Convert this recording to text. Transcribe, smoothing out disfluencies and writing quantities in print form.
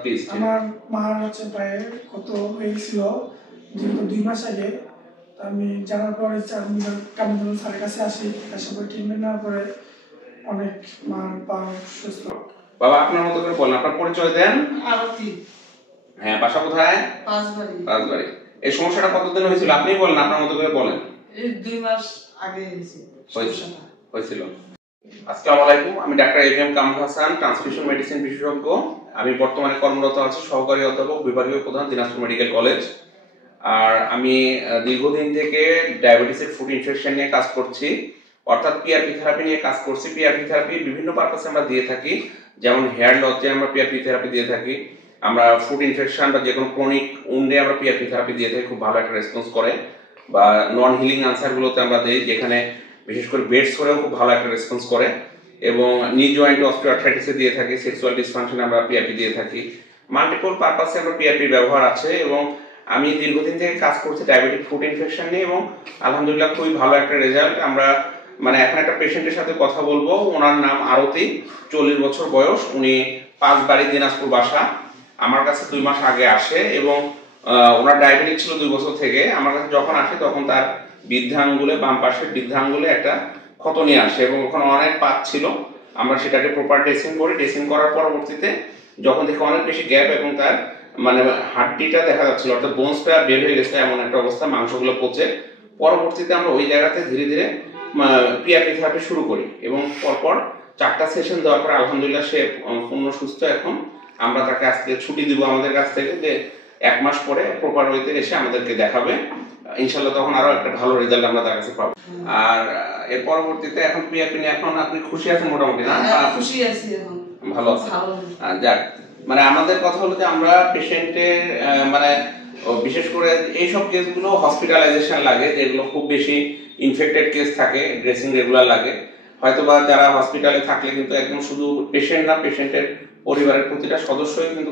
Please. আমার মার হচ্ছে প্রায় কত হয়েছিল যেহেতু 2 মাস আগে, আমি জানার পরে কামিনুল স্যারের কাছে আসি, আসার পরে ট্রিটমেন্ট নেওয়ার পরে অনেক মার পা সুস্থ। বাবা আপনার মতো করে বলেন, আপনার পরিচয় দেন। আরতি। হ্যাঁ, বাসা কোথায়? পাঁচবাড়ি। পাঁচবাড়ি। এই সমস্যাটা কতদিন হয়েছিল আপনি বলেন, আপনার মতো করে বলেন। এই 2 মাস আগে হয়েছিল। আসসালামু আলাইকুম, আমি doctor ABM Kamrul Hasan, transfusion medicine বিশেষজ্ঞ। আমি বর্তমানে কর্মরত আছি সহকারী অধ্যাপক, বিভাগীয় প্রধান, দিনাজপুর মেডিকেল কলেজ। আর আমি দীর্ঘদিন থেকে ডায়াবেটিসের ফুড ইনফেকশন নিয়ে কাজ করছি, অর্থাৎ পিআরপি থেরাপি নিয়ে কাজ করছি। পিআরপি থেরাপি বিভিন্ন পারপাসে আমরা দিয়ে থাকি, যেমন হেয়ার লসে আমরা পিআরপি থেরাপি দিয়ে থাকি, আমরা ফুড ইনফেকশন বা যে কোনো ক্রনিক উন্ডে আমরা পিআরপি থেরাপি দিয়ে থাকি, খুব ভালো একটা রেসপন্স করে। বা নন হিলিং আনসারগুলোতে আমরা দিই, যেখানে বিশেষ করে বেডস করেও খুব ভালো একটা রেসপন্স করে। এবং নি জয়েন্ট অস্টিওআর্থ্রাইটিসে দিয়ে থাকি, সেক্সুয়াল ডিসফাংশনে আমরা পিআরপি দিয়ে থাকি। মাল্টিপল পারপাসে আমরা পিআরপি ব্যবহার আছে। এবং আমি দীর্ঘদিন থেকে কাজ করছি ডায়াবেটিক ফুড ইনফেকশন নিয়ে, এবং আলহামদুলিল্লাহ খুবই ভালো একটা রেজাল্ট। আমরা এখন একটা পেশেন্টের সাথে কথা বলবো। ওনার নাম আরতি, 40 বছর বয়স, উনি পাঁচবাড়ি, দিনাজপুর বাসা। আমার কাছে 2 মাস আগে আসে এবং ওনার ডায়াবেটিক ছিল 2 বছর থেকে। আমার কাছে যখন আসে তখন তার বৃদ্ধাঙ্গুলে, বাম পাশের বৃদ্ধাঙ্গুলে একটা ক্ষত নিয়ে আসে এবং ওখানে অনেক পাত ছিল। আমরা সেটাকে প্রপার ড্রেসিং করি। ড্রেসিং করার পরবর্তীতে যখন দেখি অনেক বেশি গ্যাপ এবং তার হাড্ডিটা দেখা যাচ্ছিল, অর্থাৎ বোনসটা বের হয়ে গেছে এমন একটা অবস্থা, মাংসগুলো পচে। পরবর্তীতে আমরা ওই জায়গাতে ধীরে ধীরে পিআরপি থেরাপি শুরু করি এবং পরপর 4টা সেশন দেওয়ার পর আলহামদুলিল্লাহ সে পূর্ণ সুস্থ। এখন আমরা তাকে আজকে ছুটি দিব আমাদের কাছ থেকে, যে 1 মাস পরে প্রপার ওয়েতে এসে আমাদেরকে দেখাবে ইনশাল্লাহ, তখন আরো একটা ভালো রেজাল্ট আমরা তার কাছে পাবো। আর এর পরবর্তীতে এখন পিআরপি নিয়ে এখন আপনি খুশি আছেন মোটামুটি? না, খুশি আছি, এখন ভালো আছে। যাক, আমাদের কথা হলো যে আমরা পেশেন্টের বিশেষ করে এইসব কেসগুলো হসপিটালাইজেশন লাগে, যেগুলো খুব বেশি ইনফেক্টেড কেস থাকে, ড্রেসিং রেগুলার লাগে। হয়তোবা যারা হসপিটালে থাকলে কিন্তু একদম শুধু পেশেন্ট না, পেশেন্টের পরিবারের প্রতিটা সদস্যই কিন্তু